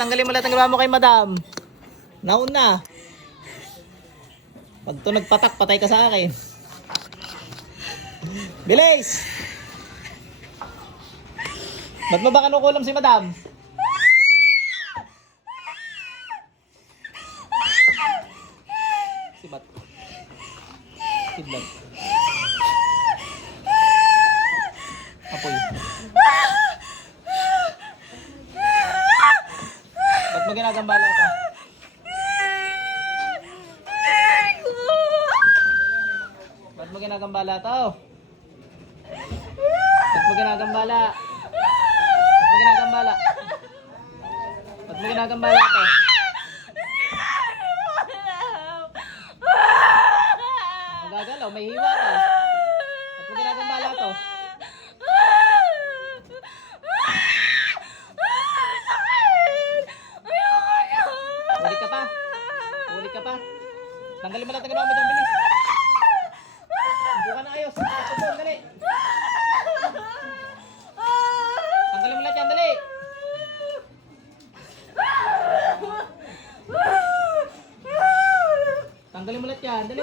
tanggalin mo lahat ng ginawa mo kay madam. Nauna. Pag to nagpatak, patay ka sa akin. Bilis! Ba't mo ba kanukulam si madam? Si Bat. Si Bat. Apoy. Ba't mo ginagambala ka? Ba't mo ginagambala to? Ba't mo ginagambala? Ba't mo ginagambala? Ba't mo ginagambala to? Magagalaw, may hiwa ka. Ba't mo ginagambala to? Ulit ka pa. Ulit ka pa. Tanggalin mo lahat ng ginawa mo dyan, bilis. Buka na ayos. Tanggalin, dali. Tanggalin mo lahat yan, dali. Tanggalin mo lahat yan, dali.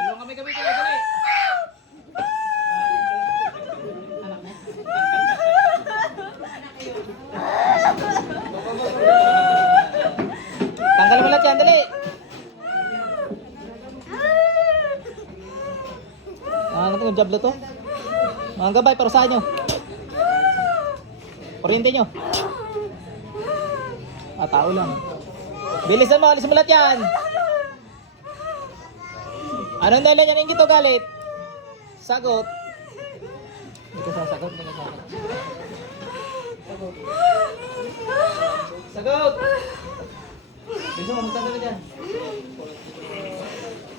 Dalawang kami kayo, dali. Tanggalin mo lahat yan, dali. Ano yung job na to? Mga gabay, parusahan nyo. Kuryente nyo. Tao lang. Bilisan mo, alisin mo lahat yan. Anong dahilan yan? Ingit o galit? Sagot. Hindi ka sasagot, hindi ka sasagot. Sagot. Sagot! Bilisan mo, magtanda ka dyan.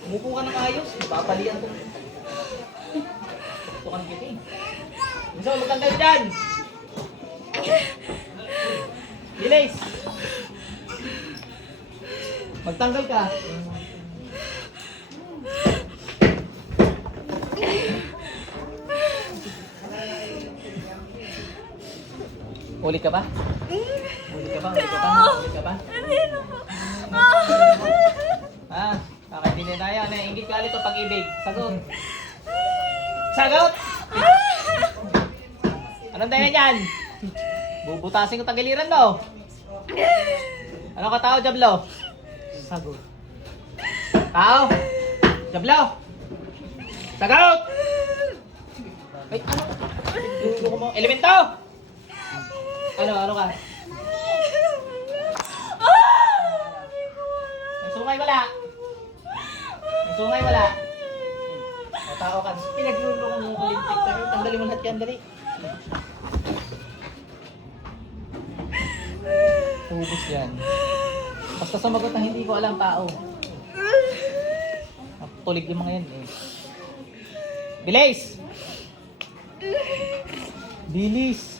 Umupo ka ng ayos, papalian ko. Ito ka ng kiting. Bilisan mo, magtanda ka dyan. Bilis! Magtanggal ka. Ulit ka ba? Ulit ka ba? Ulit ka ba? Ulit ka ba? Ah, kakaintindi tayo. Nainggit ka ulit o pag-ibig. Sagot. Sagot! Anong tayo na dyan? Bubutasin ko tagiliran mo. Ano ka tao, Jablo? Sagot. Tao? Jablo? Sagot! Ay, ano? Lulo ko mo. Elemento! Ano ka? May sungay wala? May sungay wala? O tao ka. Pinagluloko mo yung Olympic. Tanggalin mo lahat yan, dali. Ubus yan. Basta sumagot na hindi ko alam tao. Tulig yung mga yan eh. Bilis! Bilis!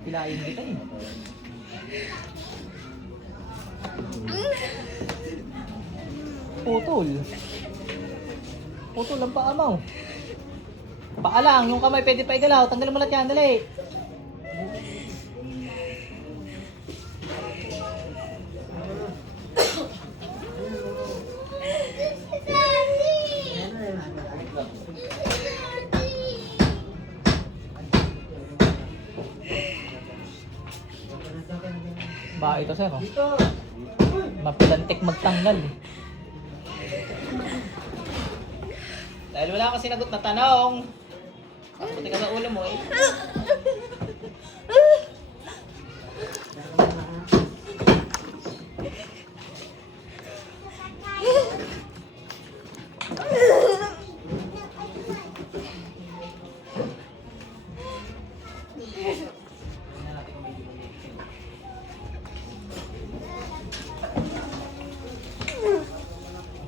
Pilayin kita eh. Putol. Putol ang paa mo. Paa lang, yung kamay pwede pa igalaw. Tanggalin mo lahat yan, dali. Ba ito sir, oh. Mapilantik magtanggal eh. Dahil wala kang sinagot na tanong. Puti ka sa ulo mo eh.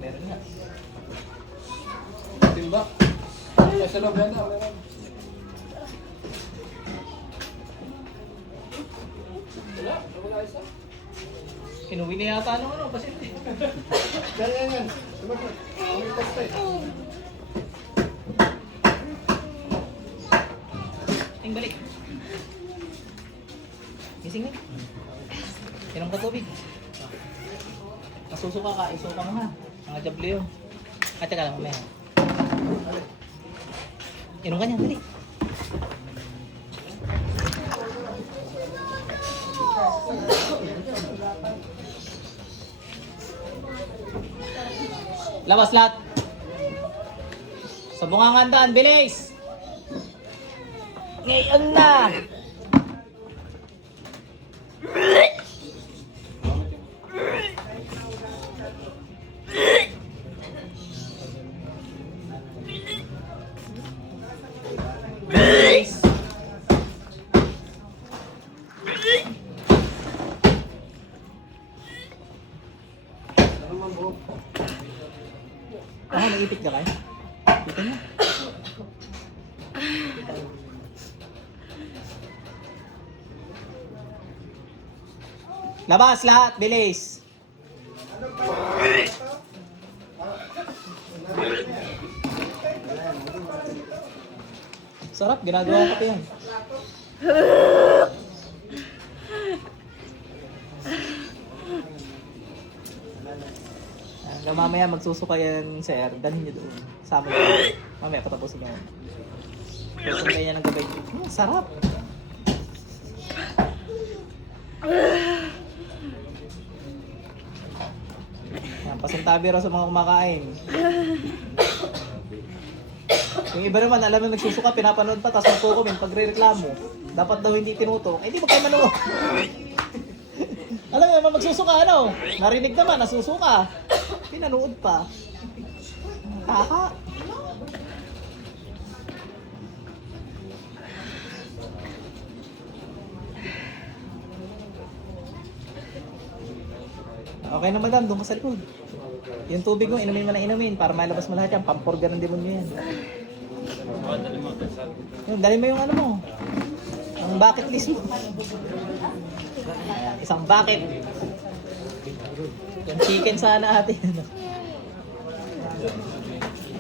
Meron nga. Timba. Sa loob yan na. Wala isa. Kinuwi na yata ng ano, pasyente. Yan. May pasta eh. Ting, balik. Gising na. Inom ka tubig. Masusuka ka, isuka mo ha. Mga W. At teka lang, mamaya. Inom ka niya, dali. Labas lahat. Sa bungangandaan, bilis! Ngayon na! Bilis! Ah, nag-ipit ka kayo? Dito na. Labas lahat, bilis! Sarap, ginagawa ko pa yan. Mamaya magsusuka yan, sir. Dalhin niyo doon. Sama niyo. Mamaya patapusin niyo. Patapusin niya ng gabay. Sarap! Yan, pasintabi raw sa mga kumakain. Yung iba naman, alam mo nagsusuka, pinapanood pa, tapos magkukumin, pagre-reklamo. Dapat daw hindi tinuto. Eh, di ba kayo manood? Alam mo naman magsusuka, ano? Narinig naman, nasusuka. Pinanood pa. Kaka. Okay na madam, doon ka sa likod. Yung tubig mo, inumin mo na inumin para malabas mo lahat yan. Pampurga ng demonyo yan. Dali mo yung ano mo. Ang bucket list mo. Ayan, isang bucket. Yung chicken sana atin.